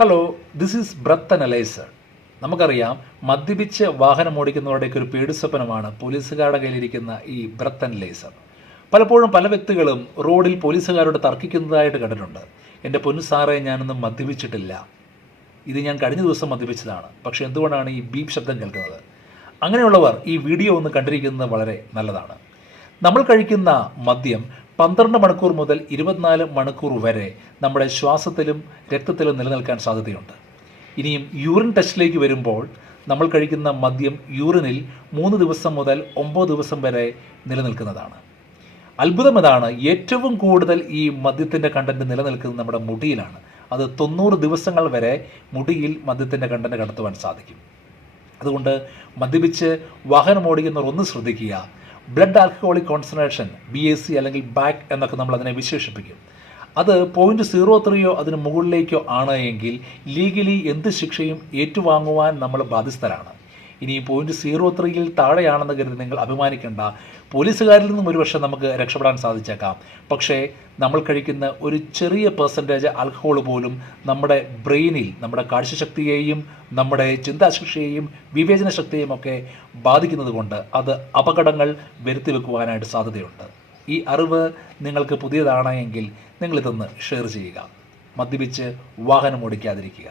Hello, this is breath analyser. നമുക്കറിയാം, മദ്യപിച്ച് വാഹനം ഓടിക്കുന്നവരുടെയൊക്കെ ഒരു പേടിസ്വപ്നമാണ് പോലീസുകാരുടെ കയ്യിലിരിക്കുന്ന ഈ ബ്രത്ത് അനലൈസർ. പലപ്പോഴും പല വ്യക്തികളും റോഡിൽ പോലീസുകാരോട് തർക്കിക്കുന്നതായിട്ട് കണ്ടിട്ടുണ്ട്. എൻ്റെ പൊന്നു സാറേ, ഞാനൊന്നും മദ്യപിച്ചിട്ടില്ല, ഇത് ഞാൻ കഴിഞ്ഞ ദിവസം മദ്യപിച്ചതാണ്, പക്ഷേ എന്തുകൊണ്ടാണ് ഈ ബീപ്പ് ശബ്ദം കേൾക്കുന്നത്? അങ്ങനെയുള്ളവർ ഈ വീഡിയോ ഒന്ന് കണ്ടിരിക്കുന്നത് വളരെ നല്ലതാണ്. നമ്മൾ കഴിക്കുന്ന മദ്യം 12 മണിക്കൂർ മുതൽ 24 മണിക്കൂർ വരെ നമ്മുടെ ശ്വാസത്തിലും രക്തത്തിലും നിലനിൽക്കാൻ സാധ്യതയുണ്ട്. ഇനിയും യൂറിൻ ടെസ്റ്റിലേക്ക് വരുമ്പോൾ നമ്മൾ കഴിക്കുന്ന മദ്യം യൂറിനിൽ 3 ദിവസം മുതൽ 9 ദിവസം വരെ നിലനിൽക്കുന്നതാണ്. അത്ഭുതം ഇതാണ്, ഏറ്റവും കൂടുതൽ ഈ മദ്യത്തിൻ്റെ കണ്ടൻറ്റ് നിലനിൽക്കുന്നത് നമ്മുടെ മുടിയിലാണ്. അത് 90 ദിവസങ്ങൾ വരെ മുടിയിൽ മദ്യത്തിൻ്റെ കണ്ടൻറ്റ് കടത്തുവാൻ സാധിക്കും. അതുകൊണ്ട് മദ്യപിച്ച് വാഹനം ഓടിക്കുന്നവർ ഒന്ന് ശ്രദ്ധിക്കുക. ബ്ലഡ് ആൽക്കഹോളിക് കോൺസെൻട്രേഷൻ BAC അല്ലെങ്കിൽ ബാക്ക് എന്നൊക്കെ നമ്മൾ അതിനെ വിശേഷിപ്പിക്കും. അത് 0.03 അതിന് മുകളിലേക്കോ ആണ് എങ്കിൽ ലീഗലി എന്ത് ശിക്ഷയും ഏറ്റുവാങ്ങുവാൻ നമ്മൾ ബാധ്യസ്ഥരാണ്. ഇനി 0.03 താഴെയാണെന്ന് കരുതി നിങ്ങൾ അഭിമാനിക്കേണ്ട. പോലീസുകാരിൽ നിന്നും ഒരുപക്ഷെ നമുക്ക് രക്ഷപ്പെടാൻ സാധിച്ചേക്കാം. പക്ഷേ നമ്മൾ കഴിക്കുന്ന ഒരു ചെറിയ പെർസെൻറ്റേജ് ആൽക്കഹോൾ പോലും നമ്മുടെ ബ്രെയിനിൽ നമ്മുടെ കാഴ്ചശക്തിയെയും നമ്മുടെ ചിന്താശേഷിയെയും വിവേചന ശക്തിയെയും ഒക്കെ ബാധിക്കുന്നത് കൊണ്ട് അത് അപകടങ്ങൾ വരുത്തി വെക്കുവാനായിട്ട് സാധ്യതയുണ്ട്. ഈ അറിവ് നിങ്ങൾക്ക് പുതിയതാണ് എങ്കിൽ നിങ്ങളിതൊന്ന് ഷെയർ ചെയ്യുക. മദ്യപിച്ച് വാഹനം ഓടിക്കാതിരിക്കുക.